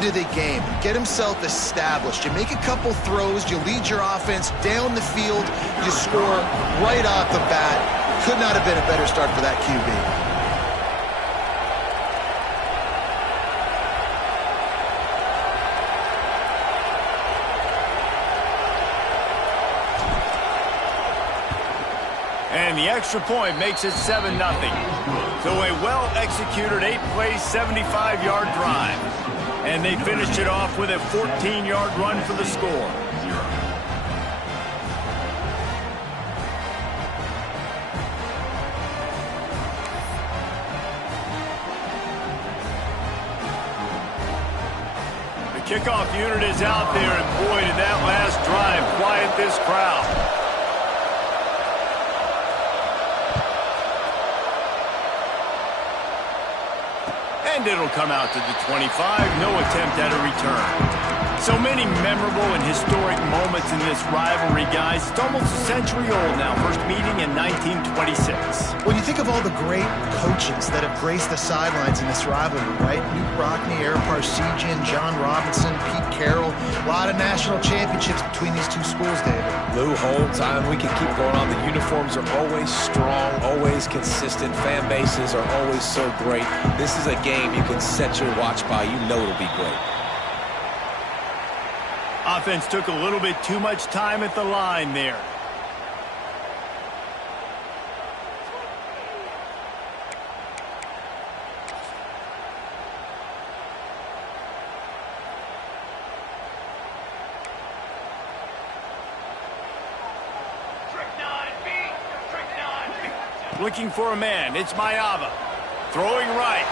into the game, get himself established. You make a couple throws, you lead your offense down the field, you score right off the bat. Could not have been a better start for that QB. And the extra point makes it 7-0. So a well-executed 8-play, 75-yard drive. And they finished it off with a 14-yard run for the score. The kickoff unit is out there, and boy, did that last drive quiet this crowd. And it'll come out to the 25. No attempt at a return. So many memorable and historic moments in this rivalry, guys. It's almost a century old now. First meeting in 1926. When you think of all the great coaches that have graced the sidelines in this rivalry, right? Newt Rockne, Ara Parseghian, John Robinson, Pete Carroll. A lot of national championships between these two schools, David. Lou Holtz, we can keep going on. The uniforms are always strong, always consistent. Fan bases are always so great. This is a game you can set your watch by. You know it'll be great. Offense took a little bit too much time at the line there. Looking for a man. It's Mayava. Throwing right.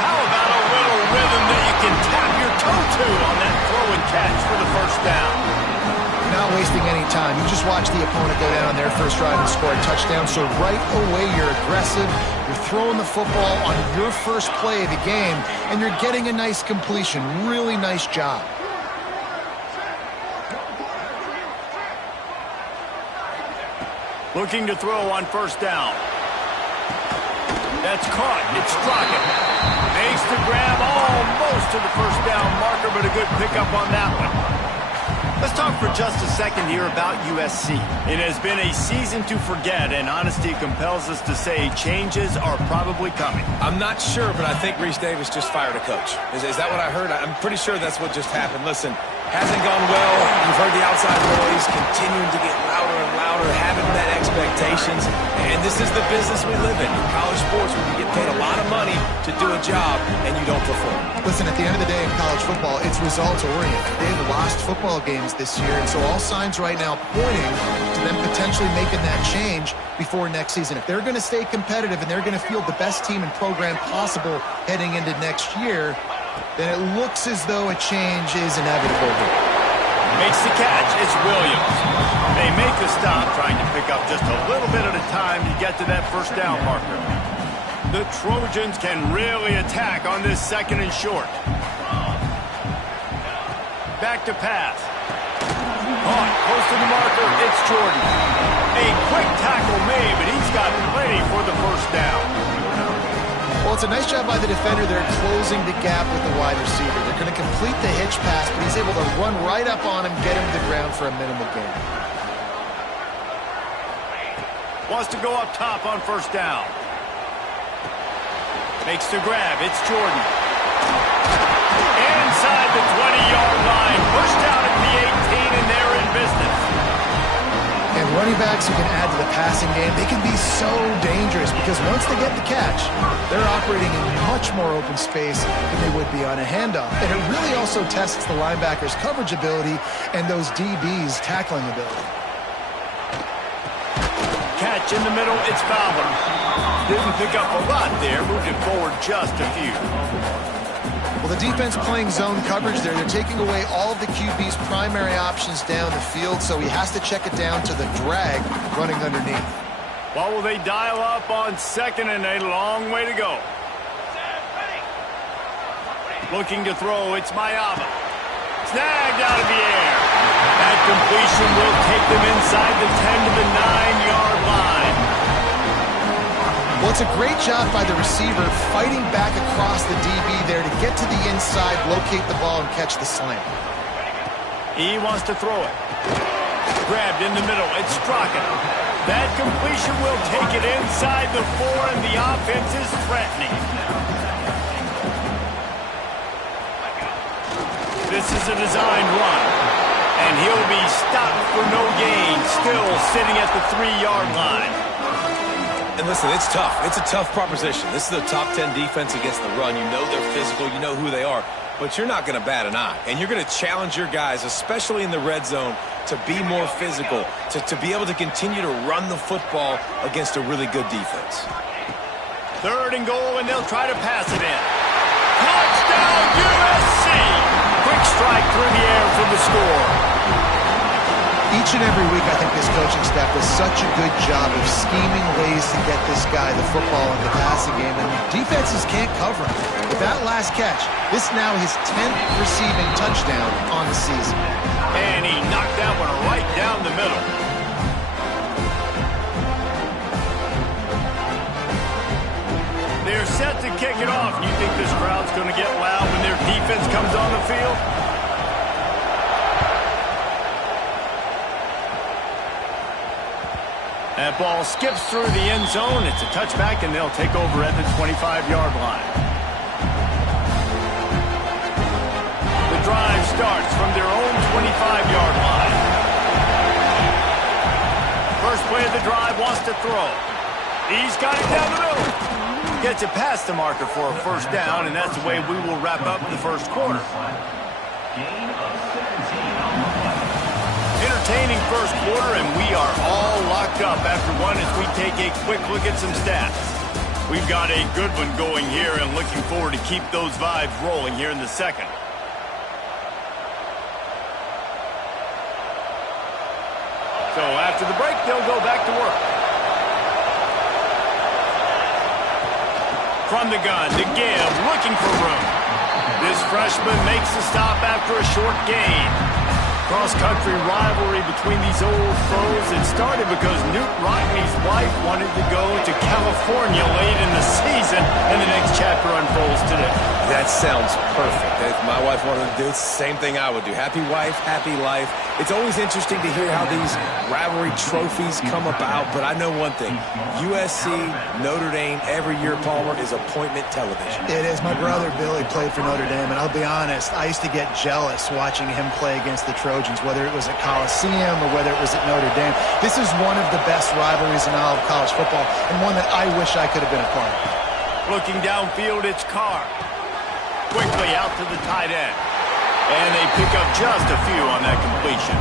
How about a little rhythm that you can tap your toe to on that throw and catch for the first down? You're not wasting any time. You just watch the opponent go down on their first drive and score a touchdown. So right away, you're aggressive. You're throwing the football on your first play of the game, and you're getting a nice completion. Really nice job. Looking to throw on first down. That's caught. It's Straka. Makes the grab almost to the first down marker, but a good pickup on that one. Let's talk for just a second here about USC. It has been a season to forget, and honesty compels us to say changes are probably coming. I'm not sure, but I think Reese Davis just fired a coach. Is that what I heard? I'm pretty sure that's what just happened. Listen, hasn't gone well. You've heard the outside noise continuing to get louder and louder, having met expectations. And this is the business we live in college sports, where you get paid a lot of money to do a job and you don't perform. Listen, at the end of the day in college football, it's results-oriented. They've lost football games this year, and so all signs right now pointing to them potentially making that change before next season. If they're going to stay competitive and they're going to field the best team and program possible heading into next year, then it looks as though a change is inevitable here. Makes the catch. It's Williams. They make the stop, trying to pick up just a little bit at a time to get to that first down marker. The Trojans can really attack on this second and short. Back to pass. Caught close to the marker. It's Jordan. A quick tackle made, but he's got plenty for the first down. Well, it's a nice job by the defender. They're closing the gap with the wide receiver. They're going to complete the hitch pass, but he's able to run right up on him, get him to the ground for a minimal gain. Wants to go up top on first down. Makes the grab. It's Jordan. Inside the 20-yard line. Pushed out at the 18, and they're in business. And running backs who can add to the passing game, they can be so dangerous because once they get the catch, they're operating in much more open space than they would be on a handoff. And it really also tests the linebackers' coverage ability and those DBs' tackling ability. Catch in the middle, it's Fowler. Didn't pick up a lot there, moved it forward just a few. Well, the defense playing zone coverage there. They're taking away all of the QB's primary options down the field, so he has to check it down to the drag running underneath. Well, will they dial up on second and a long way to go? Looking to throw, it's Mayava. Snagged out of the air. That completion will take them inside the 10 to the 9-yard line. Well, it's a great job by the receiver fighting back across the DB there to get to the inside, locate the ball, and catch the slant. He wants to throw it. Grabbed in the middle. It's Strachan. That completion will take it inside the 4, and the offense is threatening. This is a designed run, and he'll be stopped for no gain, still sitting at the 3-yard line. And listen, it's tough. It's a tough proposition. This is the top 10 defense against the run. You know they're physical. You know who they are. But you're not going to bat an eye. And you're going to challenge your guys, especially in the red zone, to be more physical, to be able to continue to run the football against a really good defense. 3rd and goal, and they'll try to pass it in. Touchdown, USC! Quick strike through the air for the score. Each and every week, I think this coaching staff does such a good job of scheming ways to get this guy the football in the passing game, and defenses can't cover him. With that last catch, this now his 10th receiving touchdown on the season. And he knocked that one right down the middle. They're set to kick it off. You think this crowd's going to get loud when their defense comes on the field? That ball skips through the end zone. It's a touchback, and they'll take over at the 25-yard line. The drive starts from their own 25-yard line. First play of the drive wants to throw. He's got it down the middle. Gets it past the marker for a first down, and that's the way we will wrap up the first quarter. Entertaining first quarter, and we are all locked up after one as we take a quick look at some stats. We've got a good one going here, and looking forward to keep those vibes rolling here in the second. So after the break, they'll go back to work. From the gun to give, looking for room. This freshman makes the stop after a short gain. Cross-country rivalry between these old foes. It started because Newt Rockne's wife wanted to go to California late in the season, and the next chapter unfolds today. That sounds perfect. If my wife wanted to do it, it's the same thing I would do. Happy wife, happy life. It's always interesting to hear how these rivalry trophies come about, but I know one thing. USC, Notre Dame, every year, Palmer, is appointment television. It is. My brother Billy played for Notre Dame, and I'll be honest, I used to get jealous watching him play against the Trojans, whether it was at Coliseum or whether it was at Notre Dame. This is one of the best rivalries in all of college football, and one that I wish I could have been a part of. Looking downfield, it's Carr. Quickly out to the tight end. And they pick up just a few on that completion.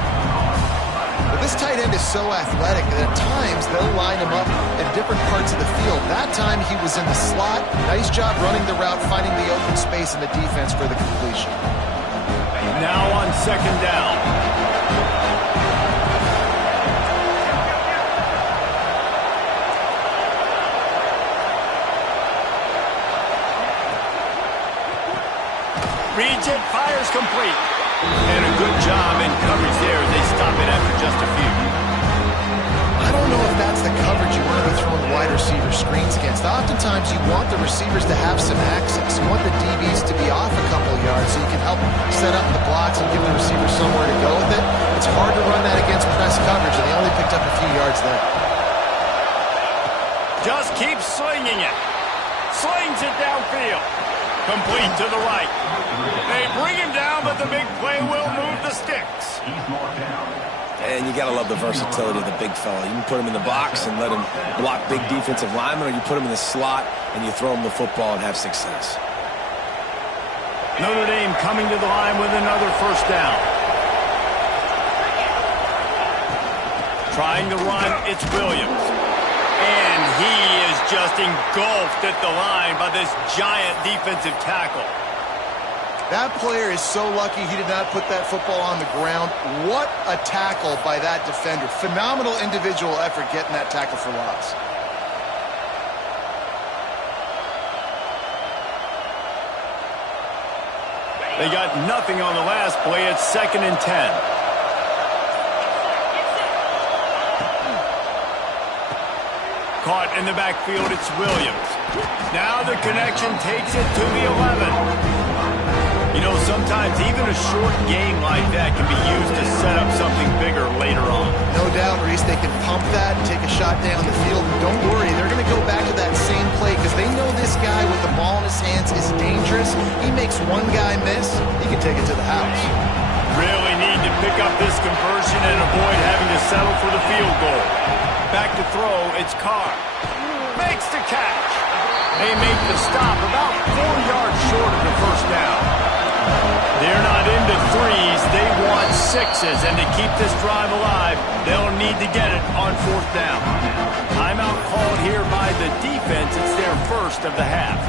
But this tight end is so athletic that at times they'll line him up in different parts of the field. That time he was in the slot. Nice job running the route, finding the open space in the defense for the completion. Now on second down. Reads it, fires complete. And a good job in coverage there as they stop it after just a few. I don't know if that's the coverage you want to be throwing wide receiver screens against. Oftentimes you want the receivers to have some access. You want the DBs to be off a couple yards so you can help set up the blocks and give the receiver somewhere to go with it. It's hard to run that against press coverage, and they only picked up a few yards there. Just keeps slinging it. Slings it downfield. Complete to the right. They bring him down, but the big play will move the sticks. And you got to love the versatility of the big fella. You can put him in the box and let him block big defensive linemen, or you put him in the slot and you throw him the football and have success. Notre Dame coming to the line with another first down. Trying to run, it's Williams. And he is just engulfed at the line by this giant defensive tackle. That player is so lucky he did not put that football on the ground. What a tackle by that defender. Phenomenal individual effort getting that tackle for loss. They got nothing on the last play. It's 2nd and 10. caught in the backfield. It's Williams. Now the connection takes it to the 11. You know, sometimes even a short game like that can be used to set up something bigger later on. No doubt, Reese, they can pump that and take a shot down the field. And don't worry, they're going to go back to that same play because they know this guy with the ball in his hands is dangerous. He makes one guy miss, he can take it to the house. Really need to pick up this conversion and avoid having to settle for the field goal. Back to throw, it's Carr. Makes the catch. They make the stop about 4 yards short of the first down. They're not into threes, they want sixes, and to keep this drive alive, they'll need to get it on 4th down. Timeout called here by the defense. It's their first of the half.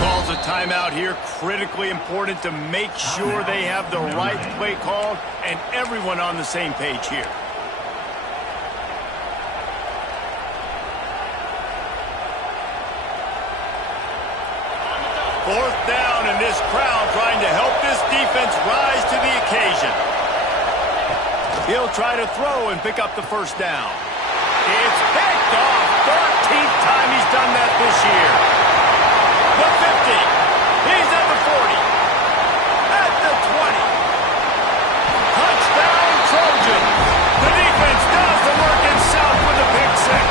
Calls a timeout here, critically important to make sure they have the right play called and everyone on the same page here. Fourth down, and this crowd trying to help this defense rise to the occasion. He'll try to throw and pick up the first down. It's picked off. 13th time he's done that this year. The 50. He's at the 40. At the 20. Touchdown, Trojans. The defense does the work itself with a pick six.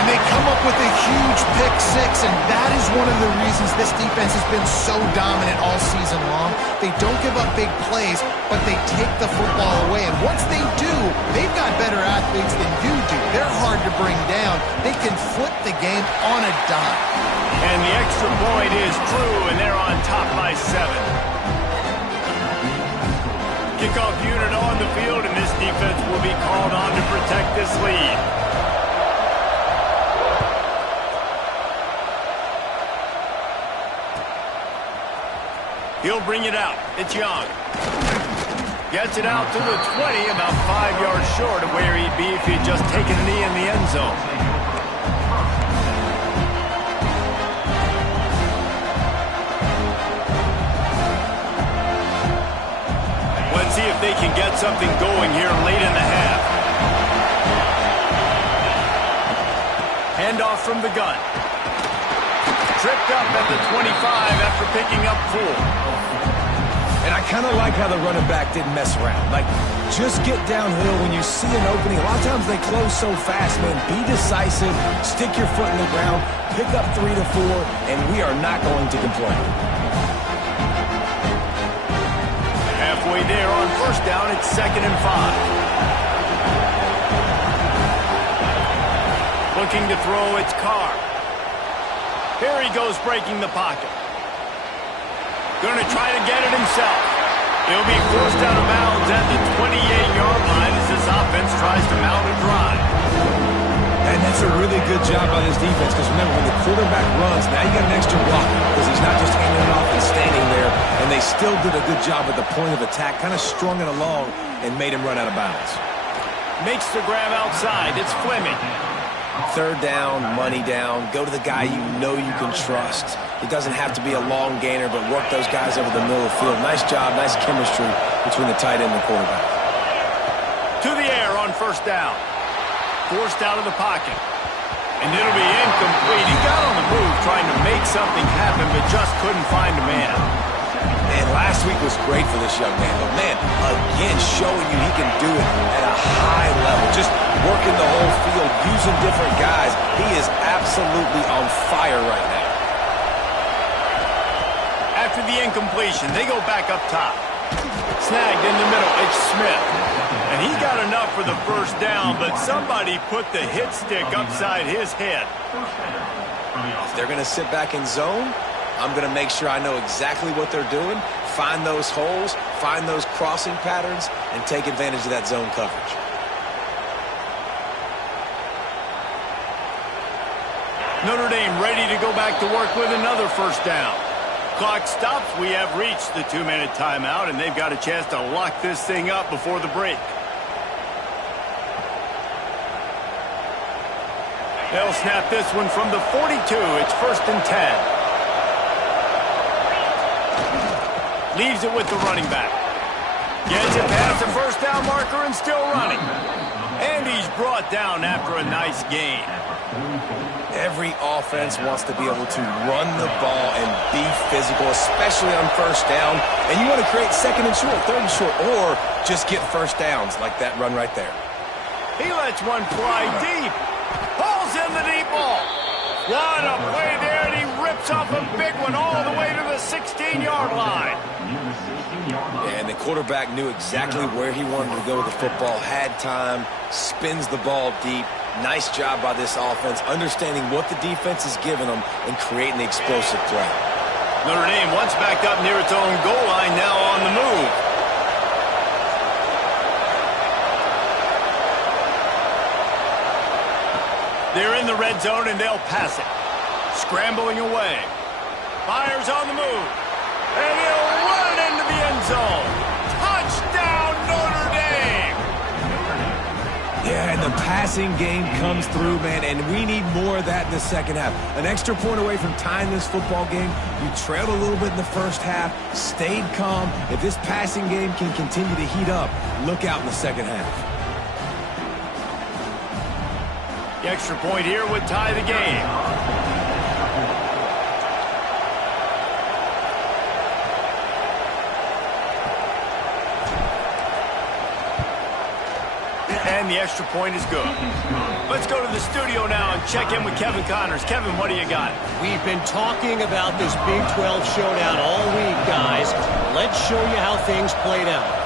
And they come up with a huge pick six, and that is one of the reasons this defense has been so dominant all season long. They don't give up big plays, but they take the football away. And once they do, they've got better athletes than you do. They're hard to bring down. They can flip the game on a dime. And the extra point is true, and they're on top by 7. Kickoff unit on the field, and this defense will be called on to protect this lead. He'll bring it out. It's Young. Gets it out to the 20, about 5 yards short of where he'd be if he'd just taken a knee in the end zone. Let's see if they can get something going here late in the half. Handoff from the gun. Tripped up at the 25 after picking up 4. And I kind of like how the running back didn't mess around. Like, just get downhill when you see an opening. A lot of times they close so fast, man. Be decisive, stick your foot in the ground, pick up 3 to 4, and we are not going to complain. Halfway there on first down, it's 2nd and 5. Looking to throw, it's Carr. Here he goes breaking the pocket. Going to try to get it himself. He'll be forced out of bounds at the 28-yard line as this offense tries to mount a drive. And that's a really good job by this defense because remember, when the quarterback runs, now you got an extra blocker because he's not just handing it off and standing there. And they still did a good job at the point of attack, kind of strung it along and made him run out of bounds. Makes the grab outside. It's Fleming. 3rd down, money down. Go to the guy you know you can trust. It doesn't have to be a long gainer, but work those guys over the middle of the field. Nice job, nice chemistry between the tight end and the quarterback. To the air on first down. Forced out of the pocket. And it'll be incomplete. He got on the move trying to make something happen, but just couldn't find a man. And last week was great for this young man. But, man, again, showing you he can do it at a high level. Just working the whole field, using different guys. He is absolutely on fire right now. After the incompletion, they go back up top. Snagged in the middle, it's Smith. And he got enough for the first down, but somebody put the hit stick upside his head. If they're going to sit back in zone, I'm going to make sure I know exactly what they're doing, find those holes, find those crossing patterns, and take advantage of that zone coverage. Notre Dame ready to go back to work with another first down. Clock stops. We have reached the 2-minute timeout, and they've got a chance to lock this thing up before the break. They'll snap this one from the 42. It's 1st and 10. Leaves it with the running back. Gets it past the first down marker and still running. And he's brought down after a nice gain. Every offense wants to be able to run the ball and be physical, especially on first down. And you want to create 2nd and short, 3rd and short, or just get first downs like that run right there. He lets one fly deep. Pulls in the deep ball. What a play there, and he rips off a big one all the way to the 16-yard line. And the quarterback knew exactly where he wanted to go with the football, had time, spins the ball deep. Nice job by this offense, understanding what the defense is giving them and creating the explosive play. Notre Dame once backed up near its own goal line, now on the move. They're in the red zone, and they'll pass it. Scrambling away. Fires on the move. And he'll run into the end zone. Touchdown, Notre Dame! Yeah, and the passing game comes through, man, and we need more of that in the second half. An extra point away from tying this football game. You trailed a little bit in the first half, stayed calm. If this passing game can continue to heat up, look out in the second half. The extra point here would tie the game. And the extra point is good. Let's go to the studio now and check in with Kevin Connors. Kevin, what do you got? We've been talking about this Big 12 showdown all week, guys. Let's show you how things played out.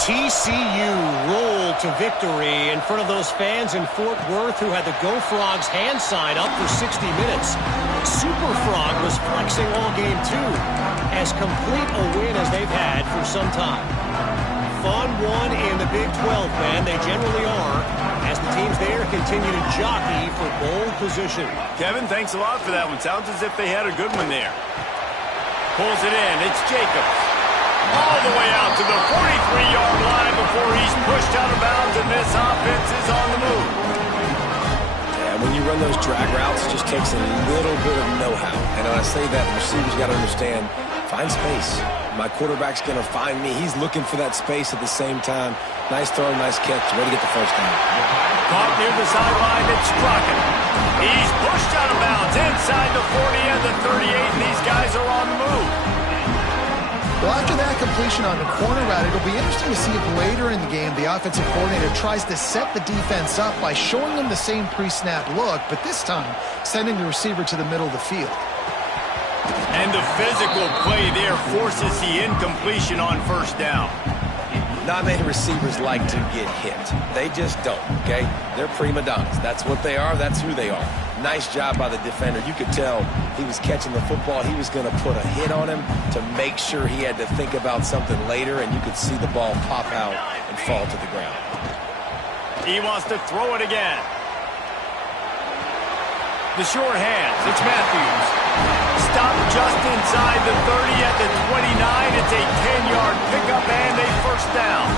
TCU rolled to victory in front of those fans in Fort Worth who had the Go Frogs hand sign up for 60 minutes. Super Frog was flexing all game, too. As complete a win as they've had for some time. Fun one in the Big 12, man. They generally are, as the teams there continue to jockey for bowl position. Kevin, thanks a lot for that one. Sounds as if they had a good one there. Pulls it in. It's Jacobs. All the way out to the 43-yard line before he's pushed out of bounds, and this offense is on the move. Yeah, when you run those drag routes, it just takes a little bit of know-how. And when I say that, the receivers got to understand, find space. My quarterback's going to find me. He's looking for that space at the same time. Nice throw, nice catch. Way to get the first down. Caught near the sideline, it's Sprocket. He's pushed out of bounds inside the 40 and the 38, and these guys are on the move. Well, after that completion on the corner route, it'll be interesting to see if later in the game the offensive coordinator tries to set the defense up by showing them the same pre-snap look, but this time sending the receiver to the middle of the field. And the physical play there forces the incompletion on first down. Not many receivers like to get hit. They just don't, okay? They're prima donnas. That's what they are. That's who they are. Nice job by the defender. You could tell he was catching the football. He was going to put a hit on him to make sure he had to think about something later, and you could see the ball pop out and fall to the ground. He wants to throw it again. The short hands. It's Matthews. Stopped just inside the 30 at the 29. It's a 10-yard pickup and a first down.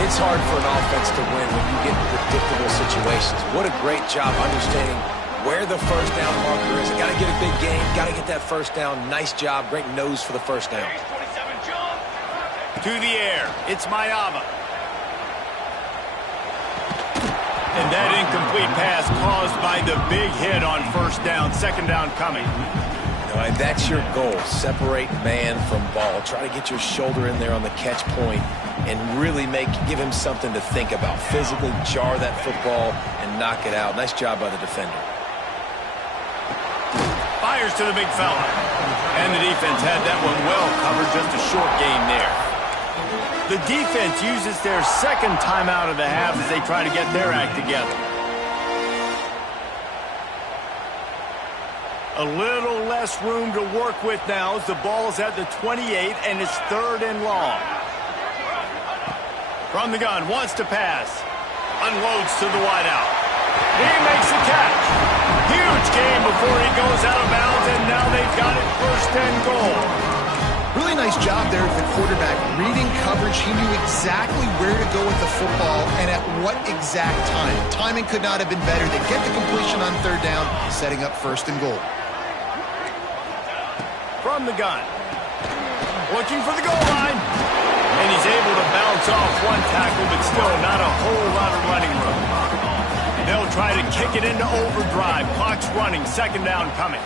It's hard for an offense to win when you get in predictable situations. What a great job understanding where the first down marker is. Got to get a big game. Got to get that first down. Nice job. Great nose for the first down. To the air. It's Mayava. And that incomplete pass caused by the big hit on first down. Second down coming. And that's your goal. Separate man from ball. Try to get your shoulder in there on the catch point and really give him something to think about. Physically jar that football and knock it out. Nice job by the defender. Fires to the big fella. And the defense had that one well covered. Just a short gain there. The defense uses their second timeout of the half as they try to get their act together. A little less room to work with now as the ball's at the 28 and it's 3rd and long. From the gun, wants to pass. Unloads to the wideout. He makes the catch. Huge game before he goes out of bounds, and now they've got it 1st and goal. Really nice job there with the quarterback. Reading coverage, he knew exactly where to go with the football and at what exact time. Timing could not have been better. They get the completion on 3rd down, setting up 1st and goal. From the gun. Looking for the goal line. And he's able to bounce off one tackle, but still not a whole lot of running room. They'll try to kick it into overdrive. Clock's running. 2nd down coming.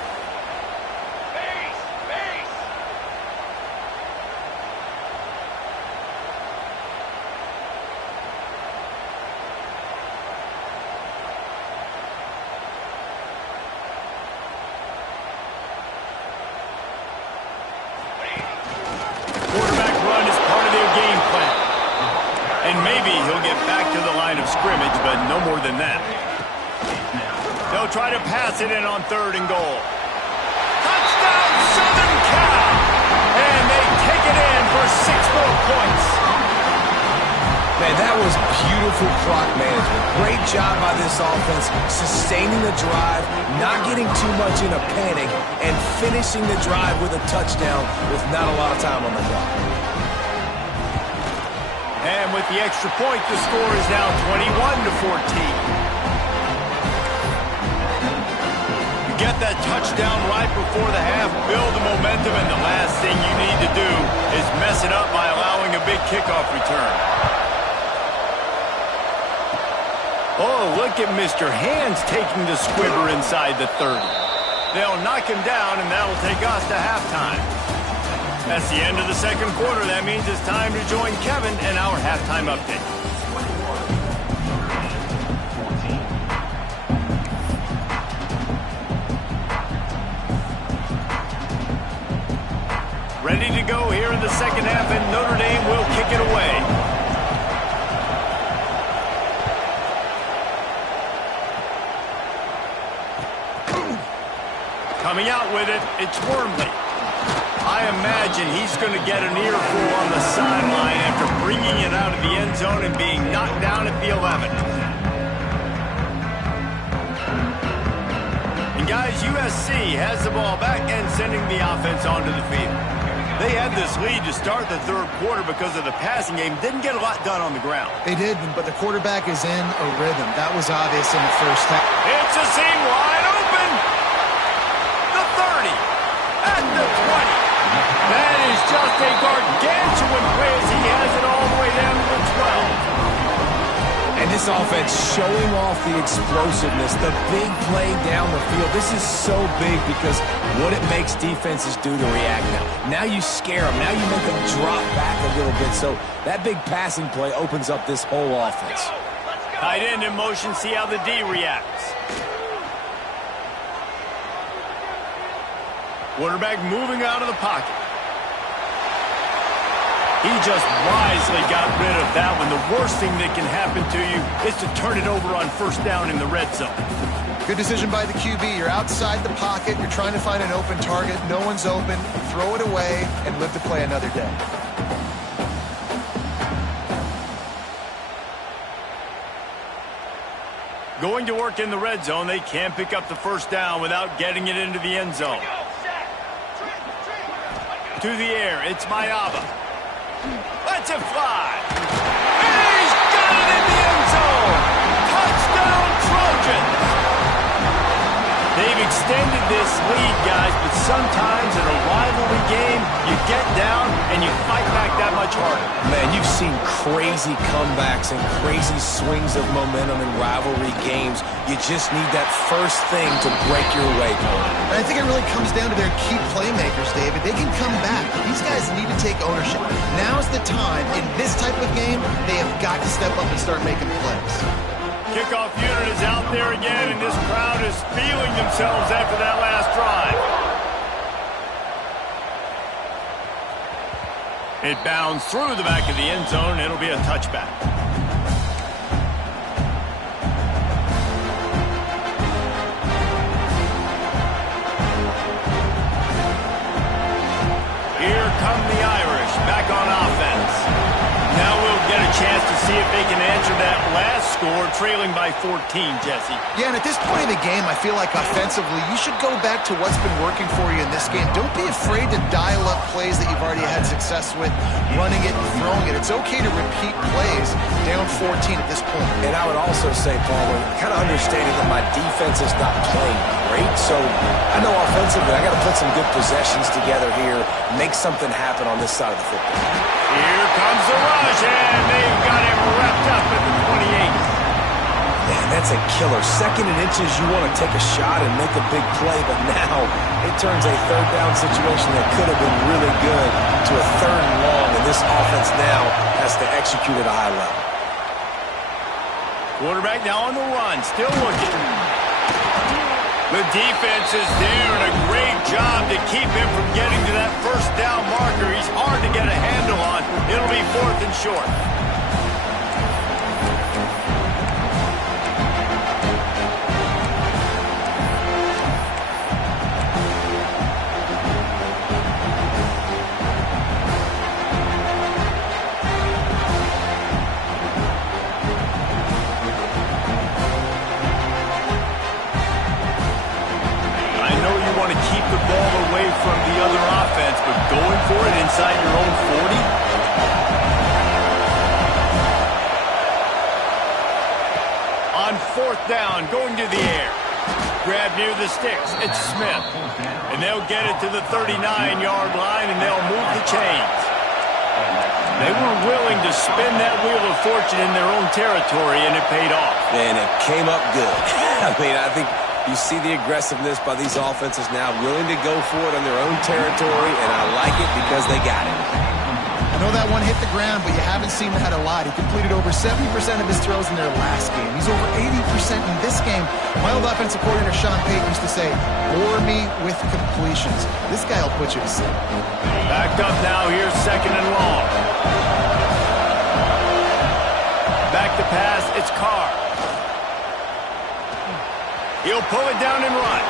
Quarterback run is part of their game plan. And maybe he'll get back to the line of scrimmage, but no more than that. They'll try to pass it in on 3rd and goal. Touchdown, Southern Cal! And they take it in for 6 more points. Man, that was beautiful clock management. Great job by this offense, sustaining the drive, not getting too much in a panic, and finishing the drive with a touchdown with not a lot of time on the clock. And with the extra point, the score is now 21-14. You get that touchdown right before the half, build the momentum, and the last thing you need to do is mess it up by allowing a big kickoff return. Oh, look at Mr. Hands taking the squibber inside the 30. They'll knock him down, and that'll take us to halftime. That's the end of the 2nd quarter. That means it's time to join Kevin and our halftime update. Ready to go here in the 2nd half, and Notre Dame will kick it away. Coming out with it, it's Wormley. I imagine he's going to get an earful on the sideline after bringing it out of the end zone and being knocked down at the 11. And guys, USC has the ball back and sending the offense onto the field. They had this lead to start the 3rd quarter because of the passing game. Didn't get a lot done on the ground. They did, but the quarterback is in a rhythm. That was obvious in the 1st half. It's a seam wide open. The 30. At the 20. That is just a gargantuan play as he has it all the way down to the 12. And this offense showing off the explosiveness, the big play down the field. This is so big because what it makes defenses do to react now. Now you scare them. Now you make them drop back a little bit. So that big passing play opens up this whole offense. Tight end in motion. See how the D reacts. Quarterback moving out of the pocket. He just wisely got rid of that one. The worst thing that can happen to you is to turn it over on 1st down in the red zone. Good decision by the QB. You're outside the pocket. You're trying to find an open target. No one's open. Throw it away and live to play another day. Going to work in the red zone. They can't pick up the 1st down without getting it into the end zone. To the air. It's Mayaba. Lets it fly. And he's got it in the end zone. Touchdown, Trojans. They've extended this lead, guys, but sometimes in a rivalry game, you get down and you fight back that much harder. Man, you've seen crazy comebacks and crazy swings of momentum in rivalry games. You just need that first thing to break your way, Cole. And I think it really comes down to their key playmakers, David. They can come back, but these guys need to take ownership. Now's the time. In this type of game, they have got to step up and start making plays. Kickoff unit is out there again, and this crowd is feeling themselves after that last drive. It bounds through the back of the end zone. It'll be a touchback. Here come the Irish back on offense. Now we'll get a chance to see if they can answer that last score, trailing by 14, Jesse. Yeah, and at this point in the game, I feel like offensively, you should go back to what's been working for you in this game. Don't be afraid to dial up plays that you've already had success with, running it and throwing it. It's okay to repeat plays down 14 at this point. And I would also say, Palmer, kind of understanding that my defense is not playing great, so I know offensively I got to put some good possessions together here, make something happen on this side of the football. Here comes the rush, and they've got him wrapped up at the 28. Man, that's a killer. Second and inches, you want to take a shot and make a big play, but now it turns a third down situation that could have been really good to a third and long, and this offense now has to execute at a high level. Quarterback now on the run, still looking. The defense is there, and a great job to keep him from getting to that first down marker. He's hard to get a handle on. It'll be 4th and short. From the other offense, but going for it inside your own 40? On 4th down, going to the air. Grab near the sticks. It's Smith. And they'll get it to the 39-yard line, and they'll move the chains. They were willing to spin that wheel of fortune in their own territory, and it paid off. And it came up good. I think you see the aggressiveness by these offenses now, willing to go for it on their own territory, and I like it because they got it. I know that one hit the ground, but you haven't seen that a lot. He completed over 70% of his throws in their last game. He's over 80% in this game. My old offensive coordinator, Sean Payton, used to say, bore me with completions. This guy will put you to sleep. Backed up now, here's 2nd and long. Back to pass, it's Carr. He'll pull it down and run.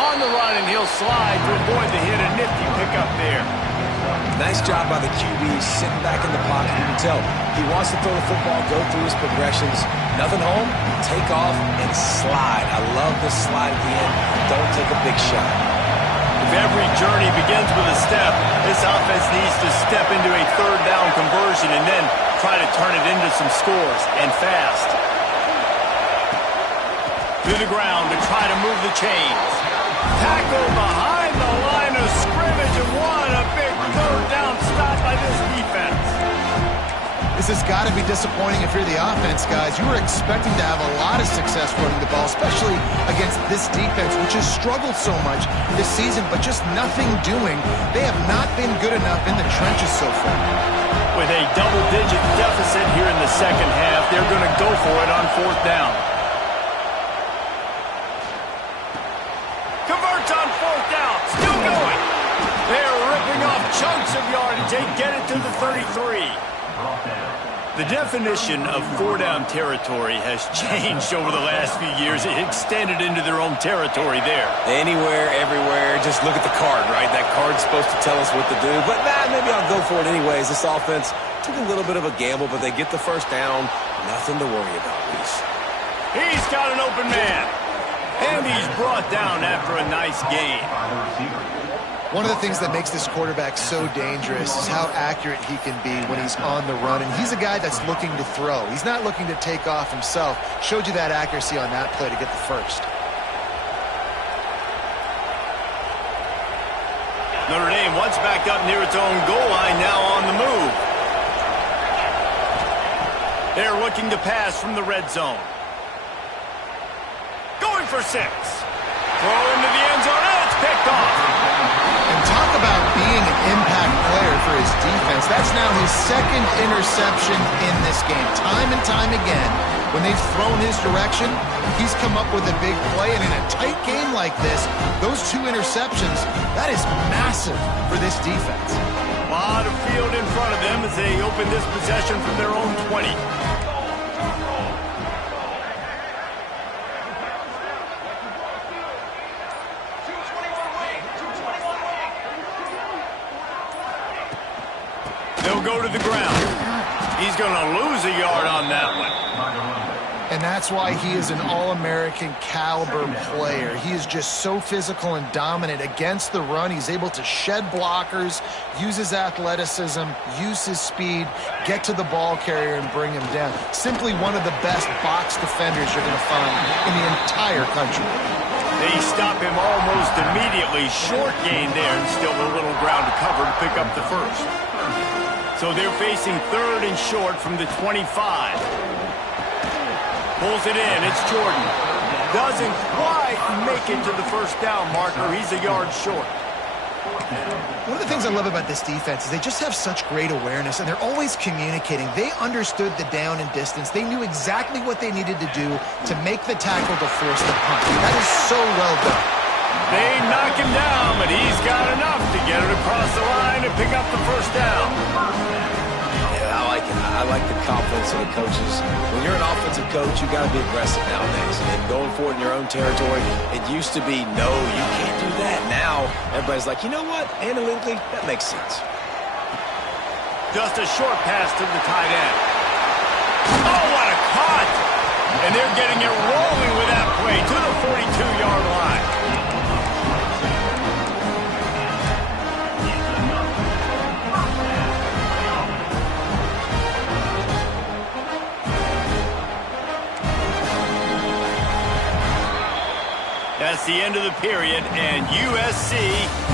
On the run, and he'll slide to avoid the hit. A nifty pickup there. Nice job by the QB, sitting back in the pocket. You can tell he wants to throw the football, go through his progressions. Nothing home, take off, and slide. I love the slide at the end. Don't take a big shot. If every journey begins with a step, this offense needs to step into a 3rd down conversion and then try to turn it into some scores, and fast. To the ground to try to move the chains. Tackle behind the line of scrimmage, and what a big 3rd down stop by this defense. This has got to be disappointing if you're the offense, guys. You were expecting to have a lot of success running the ball, especially against this defense, which has struggled so much this season, but just nothing doing. They have not been good enough in the trenches so far. With a double-digit deficit here in the second half, they're going to go for it on 4th down. Converts on 4th down. Still going. They're ripping off chunks of yardage. They get it to the 33. The definition of 4-down territory has changed over the last few years. It extended into their own territory there. Anywhere, everywhere, just look at the card, right? That card's supposed to tell us what to do, but maybe I'll go for it anyways. This offense took a little bit of a gamble, but they get the 1st down. Nothing to worry about, Reese. He's got an open man. And he's brought down after a nice game. One of the things that makes this quarterback so dangerous is how accurate he can be when he's on the run. And he's a guy that's looking to throw. He's not looking to take off himself. Showed you that accuracy on that play to get the 1st. Notre Dame once backed up near its own goal line, now on the move. They're looking to pass from the red zone. Going for 6. Throw into the end zone, and it's picked off. And talk about being an impact player for his defense. That's now his 2nd interception in this game. Time and time again, when they've thrown his direction, he's come up with a big play. And in a tight game like this, those 2 interceptions, that is massive for this defense. A lot of field in front of them as they open this possession from their own 20. They'll go to the ground. He's going to lose a yard on that one. And that's why he is an All-American caliber player. He is just so physical and dominant against the run. He's able to shed blockers, use his athleticism, use his speed, get to the ball carrier and bring him down. Simply one of the best box defenders you're going to find in the entire country. They stop him almost immediately. Short gain there and still a little ground to cover to pick up the first. So they're facing 3rd and short from the 25. Pulls it in. It's Jordan. Doesn't quite make it to the first down marker. He's a yard short. One of the things I love about this defense is they just have such great awareness, and they're always communicating. They understood the down and distance. They knew exactly what they needed to do to make the tackle to force the punt. That is so well done. They knock him down, but he's got enough to get it across the line and pick up the first down. Yeah, I like it. I like the confidence of the coaches. When you're an offensive coach, you got to be aggressive nowadays. And going for it in your own territory, it used to be, no, you can't do that. Now, everybody's like, you know what? Analytically, that makes sense. Just a short pass to the tight end. Oh, what a cut! And they're getting it rolling with that play to the 42-yard line. That's the end of the period, and USC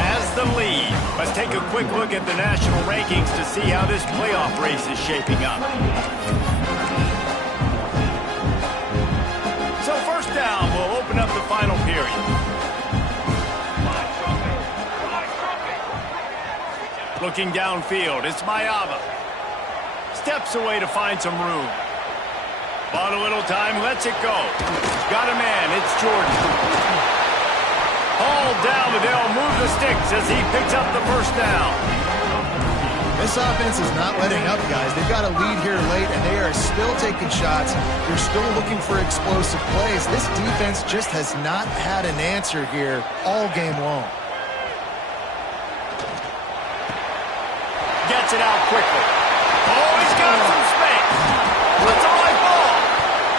has the lead. Let's take a quick look at the national rankings to see how this playoff race is shaping up. So first down, we'll open up the final period. Looking downfield, it's Mayava. Steps away to find some room. Bought a little time, lets it go. Got a man, it's Jordan. Hauled down, but they'll move the sticks as he picks up the first down. This offense is not letting up, guys. They've got a lead here late, and they are still taking shots. They're still looking for explosive plays. This defense just has not had an answer here all game long. Gets it out quickly. Oh, he's got some space. That's a high ball.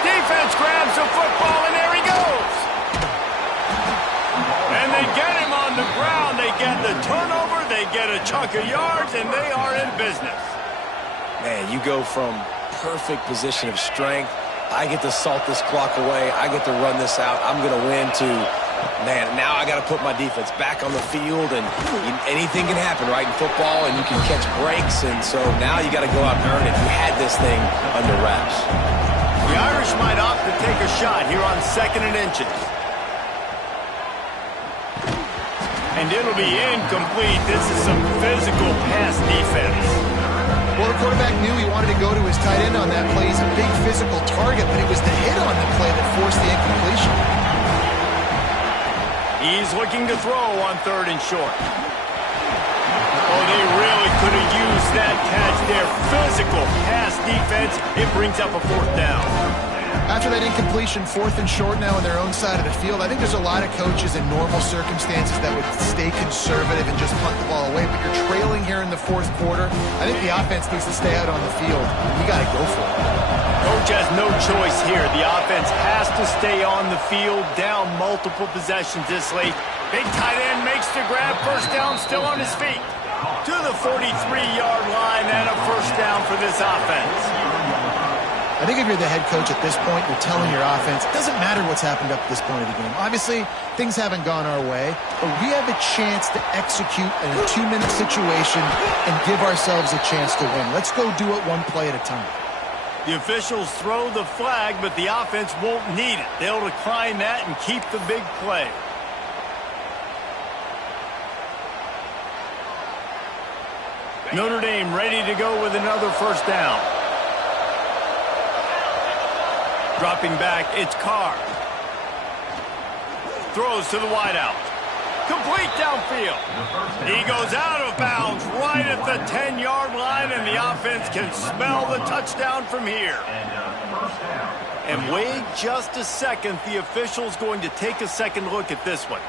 Defense grabs the football, and there he goes. And they get him on the ground. They get the turnover. They get a chunk of yards, and they are in business. Man, you go from perfect position of strength. I get to salt this clock away. I get to run this out. I'm going to win to, man, now I got to put my defense back on the field, and anything can happen, right, in football, and you can catch breaks, and so now you got to go out and earn it. You had this thing under wraps. The Irish might opt to take a shot here on 2nd and inches. And it'll be incomplete. This is some physical pass defense. Well, the quarterback knew he wanted to go to his tight end on that play. He's a big physical target, but it was the hit on the play that forced the incompletion. He's looking to throw on 3rd and short. Oh, they really could have used that catch there. Physical pass defense. It brings up a 4th down. After that incompletion, 4th and short now on their own side of the field, I think there's a lot of coaches in normal circumstances that would stay conservative and just punt the ball away, but you're trailing here in the 4th quarter. I think the offense needs to stay out on the field. You got to go for it. Coach has no choice here. The offense has to stay on the field, down multiple possessions this late. Big tight end makes the grab, first down, still on his feet. To the 43-yard line and a first down for this offense. I think if you're the head coach at this point, you're telling your offense, it doesn't matter what's happened up to this point of the game. Obviously, things haven't gone our way, but we have a chance to execute in a 2-minute situation and give ourselves a chance to win. Let's go do it one play at a time. The officials throw the flag, but the offense won't need it. They'll decline that and keep the big play. Notre Dame ready to go with another first down. Dropping back, it's Carr. Throws to the wideout. Complete downfield. He goes out of bounds right at the 10-yard line, and the offense can smell the touchdown from here. And wait just a second. The official's going to take a second look at this one.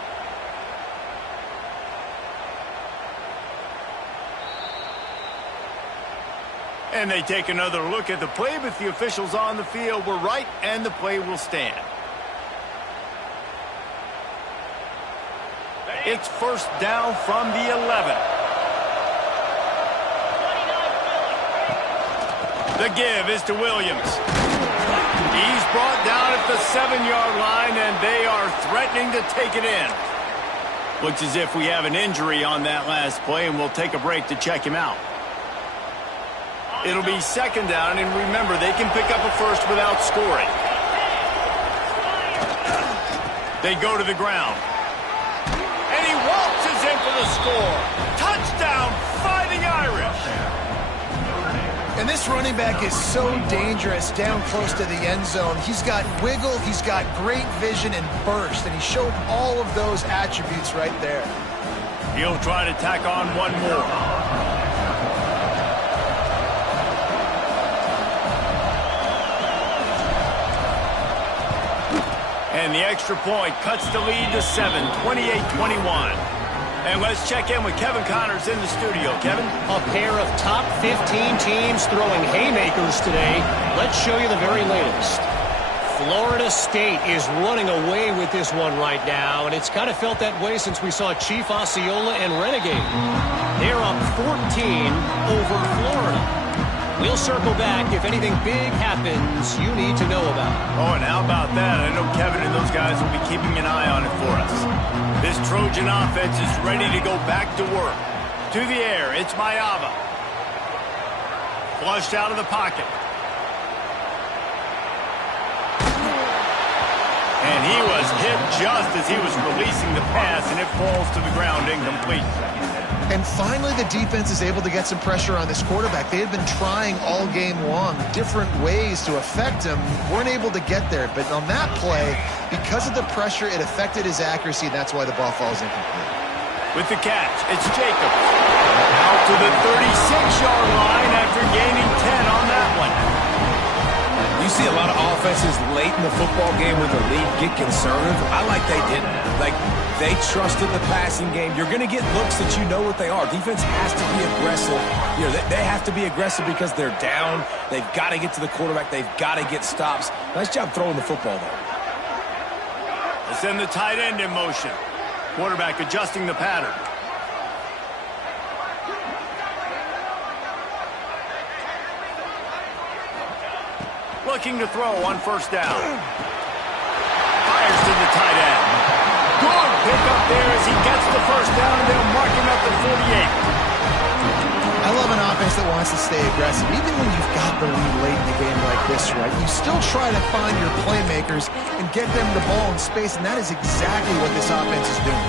And they take another look at the play, but the officials on the field were right, and the play will stand. It's first down from the 11. The give is to Williams. He's brought down at the 7-yard line, and they are threatening to take it in. Looks as if we have an injury on that last play, and we'll take a break to check him out. It'll be second down, and remember, they can pick up a first without scoring. They go to the ground. And he waltzes in for the score. Touchdown, Fighting Irish. And this running back is so dangerous down close to the end zone. He's got wiggle, he's got great vision and burst, and he showed all of those attributes right there. He'll try to tack on one more. And the extra point cuts the lead to 7, 28-21. And let's check in with Kevin Connors in the studio. Kevin? A pair of top 15 teams throwing haymakers today. Let's show you the very latest. Florida State is running away with this one right now, and it's kind of felt that way since we saw Chief Osceola and Renegade. They're up 14 over Florida. We'll circle back if anything big happens you need to know about. Oh, and how about that? I know Kevin and those guys will be keeping an eye on it for us. This Trojan offense is ready to go back to work. To the air, it's Mayava. Flushed out of the pocket. And he was hit just as he was releasing the pass, and it falls to the ground incomplete. And finally, the defense is able to get some pressure on this quarterback. They had been trying all game long different ways to affect him, weren't able to get there. But on that play, because of the pressure, it affected his accuracy, and that's why the ball falls incomplete. With the catch, it's Jacobs. Out to the 36-yard line after gaining 10 on that one. You see a lot of offenses late in the football game where the lead get conservative. I like they didn't. Like, they trusted the passing game. You're going to get looks that you know what they are. Defense has to be aggressive. You know, they have to be aggressive because they're down. They've got to get to the quarterback. They've got to get stops. Nice job throwing the football, though. They send the tight end in motion. Quarterback adjusting the pattern. Looking to throw on first down. Fires to the tight end. Good pick up there as he gets the first down, and they'll mark him at the 48. I love an offense that wants to stay aggressive. Even when you've got the lead late in the game like this, right, you still try to find your playmakers and get them the ball in space, and that is exactly what this offense is doing.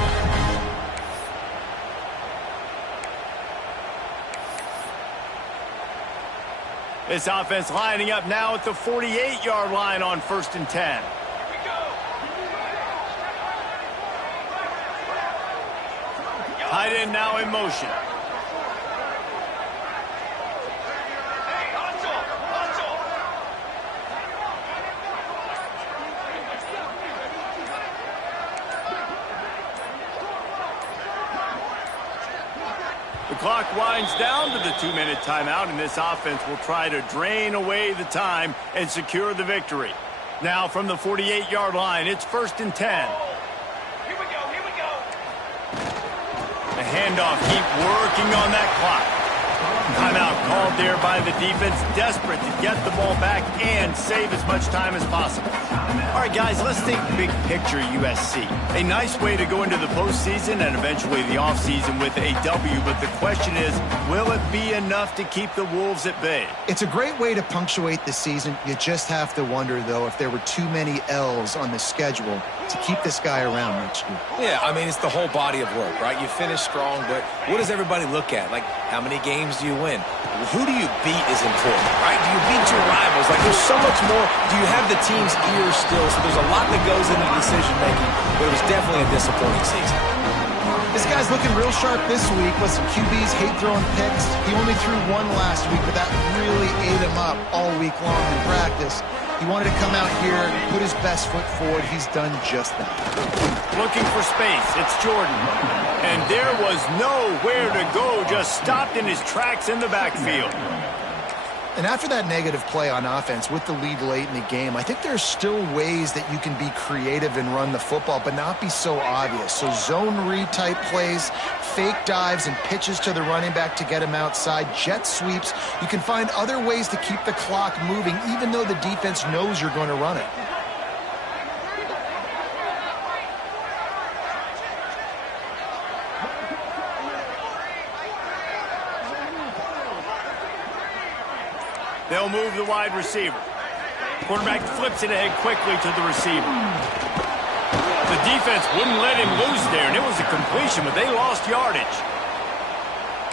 This offense lining up now at the 48-yard line on 1st and 10. Tight end now in motion. The clock winds down to the 2-minute timeout, and this offense will try to drain away the time and secure the victory. Now from the 48-yard line, it's 1st and 10. Here we go. The handoff, keep working on that clock. Timeout called there by the defense, desperate to get the ball back and save as much time as possible. All right, guys, let's think big picture USC. A nice way to go into the postseason and eventually the offseason with a W, but the question is, will it be enough to keep the Wolves at bay? It's a great way to punctuate the season. You just have to wonder, though, if there were too many L's on the schedule to keep this guy around next year. Yeah, I mean, it's the whole body of work, right? You finish strong, but what does everybody look at? Like, how many games do you win? Who do you beat is important, right? Do you beat your rivals? Like, there's so much more. Do you have the team's ear still? So there's a lot that goes into decision-making, but it was definitely a disappointing season. This guy's looking real sharp this week. Listen, QBs hate throwing picks. He only threw one last week, but that really ate him up all week long in practice. He wanted to come out here, put his best foot forward. He's done just that. Looking for space, it's Jordan. And there was nowhere to go, just stopped in his tracks in the backfield. And after that negative play on offense with the lead late in the game, I think there's still ways that you can be creative and run the football, but not be so obvious. So zone read type plays, fake dives and pitches to the running back to get him outside, jet sweeps. You can find other ways to keep the clock moving, even though the defense knows you're going to run it. They'll move the wide receiver. Quarterback flips it ahead quickly to the receiver. The defense wouldn't let him loose there, and it was a completion, but they lost yardage.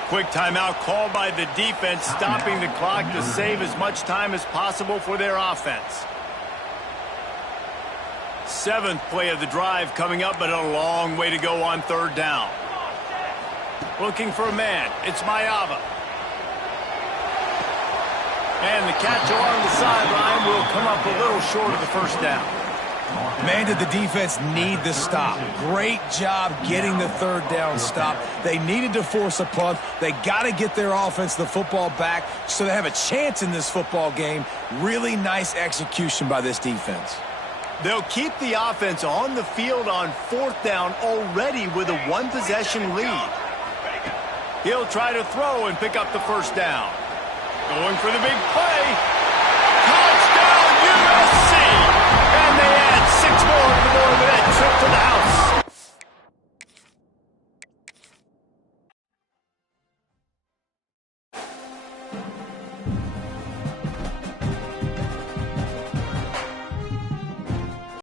Quick timeout called by the defense, stopping the clock to save as much time as possible for their offense. 7th play of the drive coming up, but a long way to go on 3rd down. Looking for a man. It's Mayava. And the catch along the sideline will come up a little short of the 1st down. Man, did the defense need the stop. Great job getting the 3rd down stop. They needed to force a punt. They got to get their offense the football back so they have a chance in this football game. Really nice execution by this defense. They'll keep the offense on the field on 4th down already with a 1-possession lead. He'll try to throw and pick up the 1st down. Going for the big play. Touchdown, USC! And they add 6 more to the board with that trip to the house.